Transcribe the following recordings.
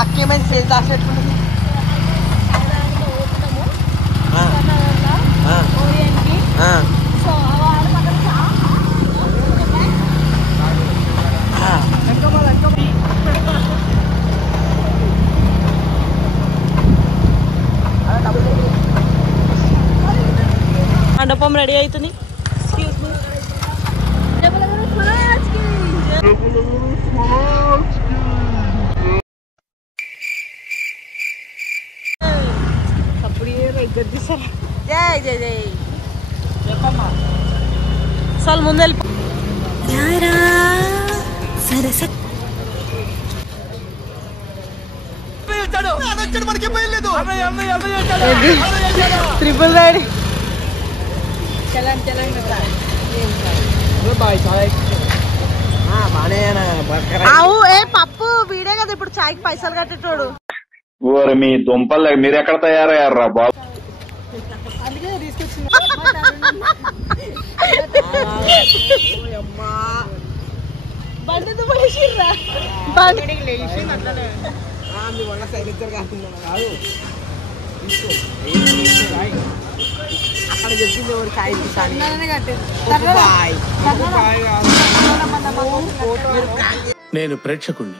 ఆక్యమైన sale Das పెట్టుకుంటుంది. మండపం ready అవుతుంది. జై జై జై సార్ ముందు వెళ్ళి ట్రిపుల్ రైడ్. అవు ఏ పప్పు వీడే కదా ఇప్పుడు చాయ్కి పైసలు కట్టేటోడు. మీ దుంపలు మీరు ఎక్కడ తయారయ్యారా బాబు? అందుకే తీసుకొచ్చింది. బండితో పడేసిర్రా. అక్కడ చెప్పింది ఎవరు కాయ నేను ప్రేక్షకుణ్ణి,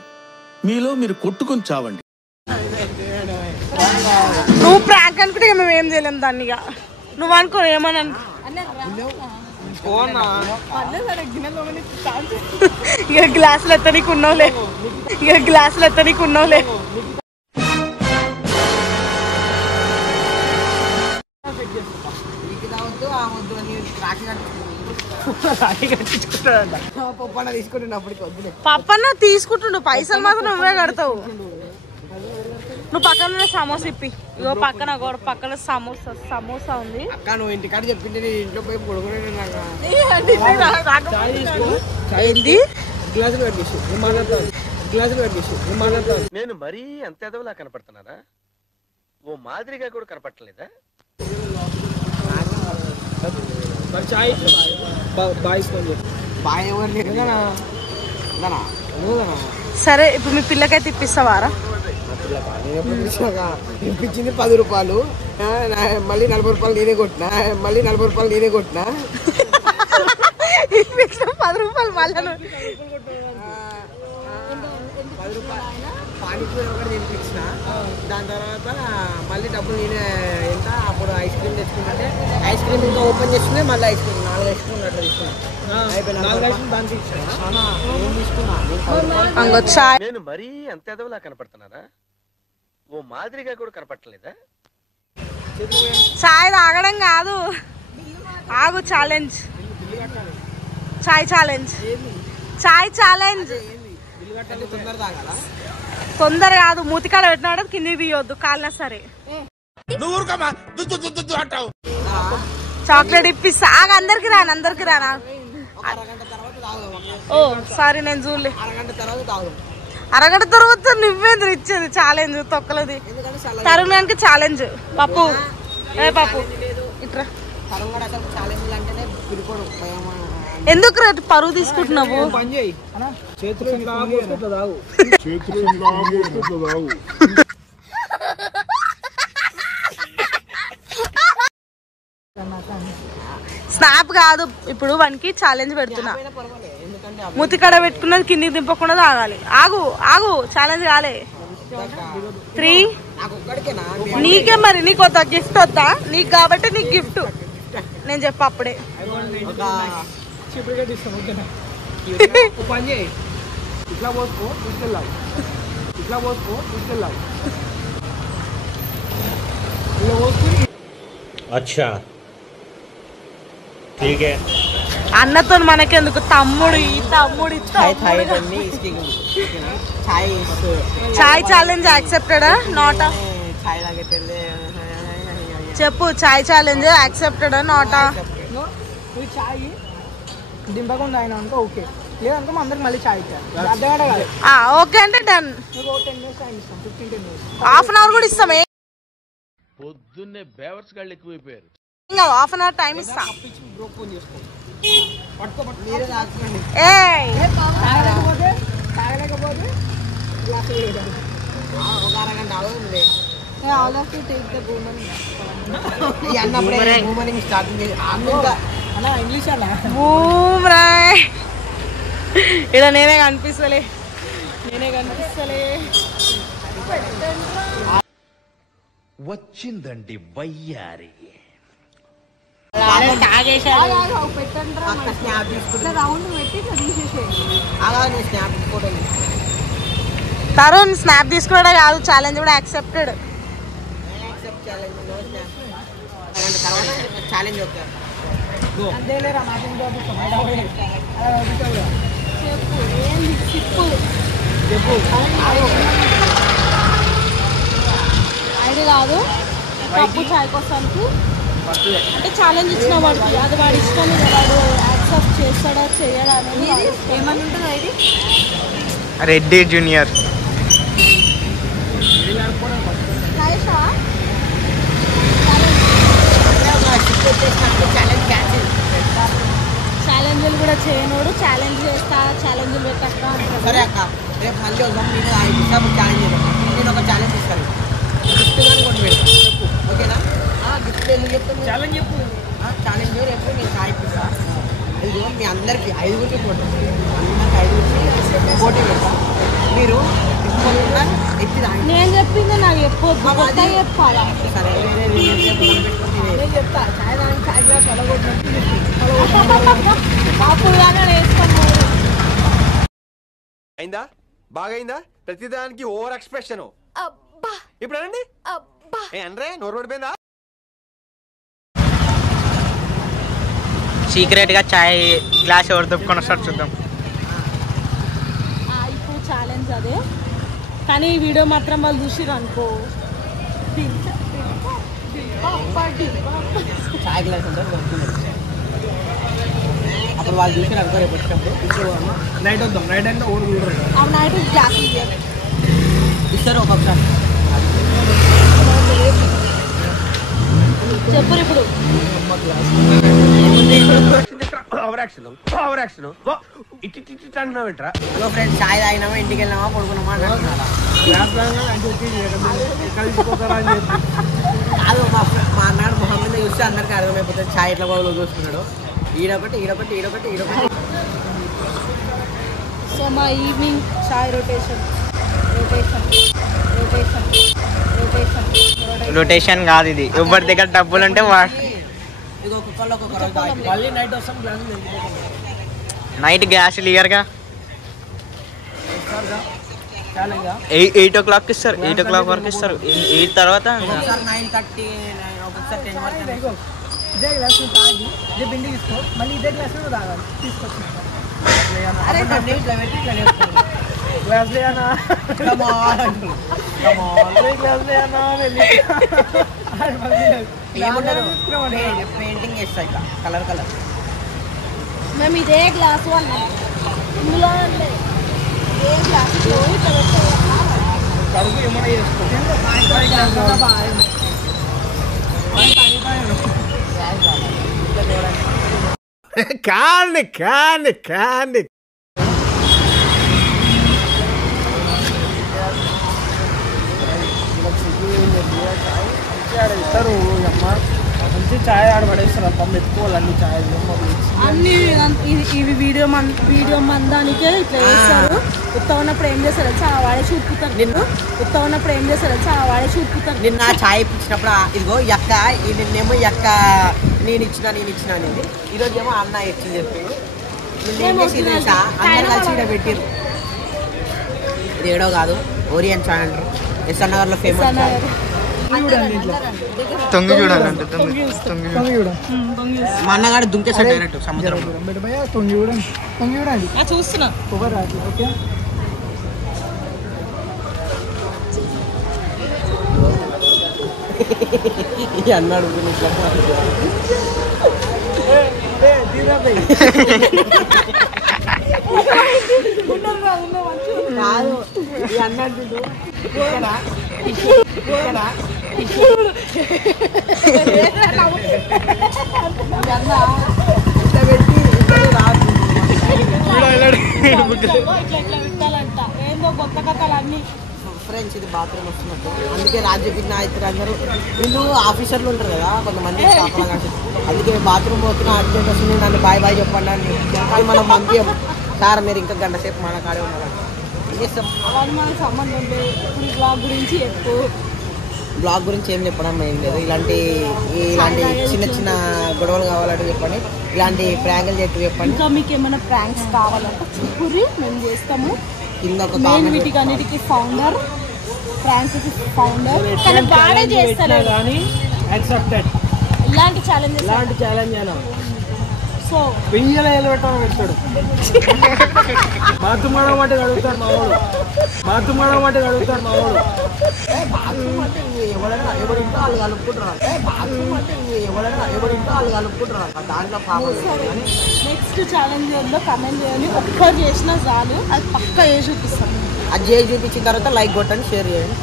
మీలో మీరు కొట్టుకొని చావండి. నువ్వు ప్రాంక్ అనుకుంటే మేము ఏం చేయలేం దాన్ని. ఇక నువ్వు అనుకో ఏమని ఇక గ్లాసులు ఎత్తడానికి ఉన్నావులే. ఇక గ్లాసులు ఎత్తడానికి ఉన్నావులే. పప్పన్న తీసుకుంటుండు, పైసలు మాత్రం నువ్వే కడతావు. నువ్వు పక్కన సమోసా ఇప్పి. ఇగో పక్కన పక్కన సమోసా ఉంది. ఇంటికాడ చెప్పింది ఇంట్లో పోయి నేను మరీ అంత ఎదవలా కనపడుతున్నారా? ఓ మాదిరిగా కూడా కనపడలేదా? సరే ఇప్పుడు మీ పిల్లకైతే ఇప్పిస్తావారా? ఇప్పించింది 10 రూపాయలు, మళ్ళీ 40 రూపాయలు నేనే కొట్టినా, మళ్ళీ 40 రూపాయలు నేనే కొట్టినా. 10 రూపాయలు మళ్ళీ 10 రూపాయలు పానీపూరి ఒకటి తినిపించిన. దాని తర్వాత మళ్ళీ డబ్బులు నేనే ఎంత అప్పుడు ఐస్ క్రీమ్ తెచ్చుకుంటే ఐస్ క్రీమ్ ఇంకా ఓపెన్ చేస్తుంటే మళ్ళీ ఐస్ క్రీమ్ 4 ఐస్ క్రీమ్ అట్లా తీసుకున్నా. నేను మరీ అంత ఎదవలా కనపడుతున్నారా? ఓ మాదిరిగా కూడా కనపడలేదా? చాయ్ తాగడం కాదు, ఆగు. ఛాలెంజ్, చాయ్ ఛాలెంజ్, చాయ్ ఛాలెంజ్. తొందర కాదు, మూతికాడ పెట్టినాడు కింది తీయొద్దు, కాలినా సరే. చాక్లెట్ ఇప్పిస్తా. ఆగ అందరికి రాను, అందరికి రానా? ఓ సారీ నేను చూడలే. అరగంట తర్వాత నువ్వేంద్ర ఇచ్చేది ఛాలెంజ్ తొక్కలది. తరుణానికి ఛాలెంజ్. పప్పు ఏ పప్పు ఇట్రా. ఎందుకు రేటు పరువు తీసుకుంటున్నావు? స్నాప్ కాదు, ఇప్పుడు వానికి ఛాలెంజ్ పెడుతున్నా. ముతికడ పెట్టుకున్నది కిందికి దింపకుండా తాగాలి. ఆగు ఆగు, ఛాలెంజ్ కాలే. 3 నీకే మరి. నీకు వద్దా గిఫ్ట్? వద్దా నీకు? కాబట్టి నీకు గిఫ్ట్ నేను చెప్పా అప్పుడే. అచ్చా అన్నతో మనకెందుకు? తమ్ముడు ఈ తమ్ముడు చాయ్ ఛాలెంజ్ యాక్సెప్టెడా నాటా? చెప్పు, చాయ్ ఛాలెంజ్ యాక్సెప్టెడా నాటా? దింపకుండా ఆయన అంటే ఓకే, లేదంటే అందరికి మళ్ళీ చాయ్ ఓకే అంటే డన్. హాఫ్ అన్ అవర్ కూడా ఇస్తామే. పొద్దున్నే బేవర్స్ గాళ్ళు ఎక్కువైపోయారు. ఇంకా హాఫ్ అన్ అవర్ టైం ఇస్తా. ఒక అరగంట ఆగుతుంది all of you take the boomer ఈ అన్నప్పుడే బూమరింగ్ స్టార్టింగ్ అలా ఇంగ్లీష్ అలా బూమ్రా ఇలా నేనే కనిపిస్తలే వచ్చిందండి వయ్యారి. స్నాప్ తీసుకుంటే రౌండ్ పెట్టి ఇట్లా తీసేసేయండి. అలా నేను స్నాప్ ఫోటో తరుణ్ స్నాప్ తీసుకోవడం కాదు, ఛాలెంజ్ కూడా accepted. Accept challenge no snap తర్వాత ఛాలెంజ్ ఓకే అంతేలేరా మాకేం చెప్పు ఐడి కాదు కప్పు చాయ్ కోసానికి అంటే ఛాలెంజ్ ఇచ్చిన వాడికి అది వాడి ఇష్టం, వాడు యాక్సెప్ట్ చేస్తాడా చేయడా అనేది ఏమని ఉంటుంది ఐడి. రెడ్డి జూనియర్ ఛాలెంజ్లు కూడా చేయనోడు ఛాలెంజ్ చేస్తా ఛాలెంజ్లు పెట్టేస్తా అంటారు. సరే అక్క రేపు మళ్ళీ వద్దాం. నేను 5 నిమిషాలు ఛాలెంజ్ చేద్దాం. నేను ఒక ఛాలెంజ్ ఇస్తాను, గిఫ్ట్ కానీ కొట్టి పెడతాను. చెప్పు ఓకేనా? గిఫ్ట్ ఎందుకు చెప్తాను? ఛాలెంజ్ చెప్పు. ఛాలెంజ్ రేపు నేను సాయిపిస్తాను. ఇది మీ అందరికి 5గురికి పోటీ, అందరికి 5గురికి పోటీ పెడతా. మీరు తీసుకోకుండా ఎత్తి రాండి. నేను చెప్పింది నాకు చెప్పొద్దు, కొత్తగా చెప్పాలా? సరే నేను చెప్తా. ఛాయ్ దానికి ఛాయ్ గ్లాస్ అలగొట్టినట్టు అప్పుడు కానీ వేస్తాను. అయిందా? బాగైందా? ప్రతిదానికి ఓవర్ ఎక్స్ప్రెషన్. ఇప్పుడు అనండి. అనరే నోరు పడిపోయిందా? సీక్రెట్ గా చాయ్ గ్లాస్ ఎవరు దొప్పుకొని వస్తారు చూద్దాం. ఇప్పుడు ఛాలెంజ్ అదే, కానీ ఈ వీడియో మాత్రం వాళ్ళు చూసిరు అనుకో ఛాయ్ గ్లాస్ ఉంటుంది అప్పుడు వాళ్ళు చూసి అనుకో రేపు వచ్చినప్పుడు నైట్ వద్దాం. నైట్ అంటే ఓడి ఆ నైట్ గ్లాస్ ఇస్తారు ఒక్కొక్కసారి. చెప్పరు ఇప్పుడు ఓవర్ యాక్షన్ ఇటు అంటున్నావు ఏంట్రా? హలో ఫ్రెండ్స్, ఛాయ్ తాగినామా ఇంటికి వెళ్ళినామా పడుకున్నామా అని అంటున్నారా? కాదు మా అన్నాడు మొహం మీద చూస్తే అందరికీ అర్థమైపోతుంది ఛాయ్ ఎట్లా బాగులో చూస్తున్నాడు. ఈడొకటి ఈడొకటి ఈడొకటి ఈడొకటి. సో మా ఈవినింగ్ చాయ్ rotation rotation rotation rotation rotation కాదు ఇది, ఎవరి దగ్గర డబ్బులు ఉంటే ఇక ఒక్కొక్కళ్ళు ఒక్కొక్క మళ్ళీ నైట్ వస్తాం. గ్లాసులు నైట్ గ్యాస్ క్లియర్గా 8 o'clock ఇస్తారు, 8 o'clock వరకు ఇస్తారు. 8 తర్వాత 9:30 ఒక్కొక్కసారి 10 వరకు. ఇదే గ్లాస్ తాగి ఇదే పిండి తీసుకో, మళ్ళీ ఇదే గ్లాస్ తాగాలి తీసుకొచ్చి గ్లాస్ లేనా పెయింటింగ్ వేస్తా ఇట్లా కలర్ కలర్. మేము ఇదే గ్లాసు అన్నాం ఇందులో ఏ గ్లాసు కడుపు ఏమైనా చేసుకో. కాండి కాండి కాండి ఇస్తారు అమ్మ మంచి ఛాయ్ ఆడ పడేస్తారు. అమ్మ ఎత్తుకోవాలి అన్ని ఛాయ్ అన్ని ఇవి వీడియో మందానికే ఇట్లా చేస్తారు. ఉత్త ఉన్నప్పుడు ఏం చేస్తారు తెలుసా, వాడే చూపుతారు. నిన్ను ఉత్త ఉన్నప్పుడు ఏం చేస్తారు తెలుసా, వాడే చూపుతారు. నిన్న ఛాయ్ ఇచ్చినప్పుడు ఇదిగో ఎక్క నిన్నేమో ఎక్క నేను ఇచ్చిన అనేది, ఈరోజు ఏమో అన్న ఇచ్చింది చెప్పి తెలుసా అందరు కలిసి ఇక్కడ పెట్టిరు. ఇది ఏడో కాదు ఓరియన్ ఛాయ్ అంటారు. ఎస్ఆర్ నగర్ లో ఫేమస్ ఛాయ్. తొంగి చూడాలంటే మా అన్నగాడు దుంకేసాడు డైరెక్ట్ సముద్రం. చూస్తున్నా అన్నాడు కాదు అన్నాడు ఇట్లా పెట్టాలంట ఏందో కొత్త కథలు అన్ని ఫ్రెండ్స్ ఇది బాత్రూమ్ వస్తున్నట్టు, అందుకే రాజ్యభిజ్ఞ అవుతారు అందరూ. వీళ్ళు ఆఫీసర్లు ఉంటారు కదా కొంతమంది షాపులో కాదు, అందుకే బాత్రూమ్ పోతున్నా అర్జెంట్ వస్తుంది నన్ను బాయ్ బాయ్ చెప్పండి అని. కానీ మనం పంపించాం సార్, మీరు ఇంకా గంట సేపు మన కాడే ఉన్నారు చేస్తాం. అవన్నీ మనకు సంబంధం లేదు. ఇప్పుడు బ్లాగ్ గురించి చెప్పు. బ్లాగ్ గురించి ఏం చెప్పడం ఏం లేదు. ఇలాంటి చిన్న చిన్న గొడవలు కావాలంటే చెప్పండి, ఇలాంటి ప్రాంకులు చెప్పి చెప్పండి. ఇంకా మీకు ఏమైనా ప్రాంక్స్ కావాలంటే చెప్పుర్రి, మేము చేస్తాము. కింద ఒక మెయిన్ వీటికి అన్నిటికీ ఫౌండర్, ప్రాంక్స్కి ఫౌండర్, కానీ బాగా చేస్తారు కానీ యాక్సెప్టెడ్. ఇలాంటి ఛాలెంజెస్ ఇలాంటి ఛాలెంజ్ అయినా సో వెయ్యిల ఎలవెట్టడం పెడతాడు. బాత్రూమ్ అంటే అడుగుతాడు మా వాడు, బాత్రూమ్ అంటే అడుగుతాడు మా వాడు. ఎవరింటో వాళ్ళు కలుపుకుంటారు, ఎవరింటో వాళ్ళు కలుపుకుంటారు. దాంట్లో పాపం. నెక్స్ట్ ఛాలెంజ్లో కమెంట్ చేయండి, ఒక్కరు చేసినా చాలు, అది పక్కా చేసి చూపిస్తాం. అది చేసి చూపించిన తర్వాత లైక్ కొట్టండి, షేర్ చేయండి.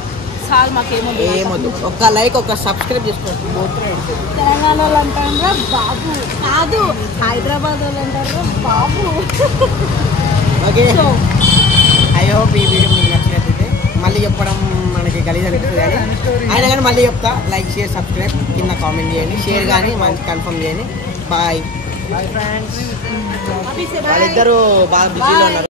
చాలు, మాకేమొద్దు. ఏమొద్దు, ఒక్క లైక్ ఒక సబ్స్క్రైబ్ చేసుకోండి. తెలంగాణ వాళ్ళు అంటారా బాబు, కాదు హైదరాబాద్ వాళ్ళు అంటారా బాబు. ఓకే, ఐ హోప్ ఈ వీడియో మీకు నచ్చినట్లయితే మళ్ళీ చెప్పడం మనకి గలీజ్ అనిపిస్తుంది కానీ అయినా కానీ మళ్ళీ చెప్తా, లైక్ షేర్ సబ్స్క్రైబ్ కింద కామెంట్ చేయండి, షేర్ కానీ మంచి కన్ఫర్మ్ చేయండి. బాయ్. వాళ్ళిద్దరూ బాగా బిజీలో ఉన్నారు.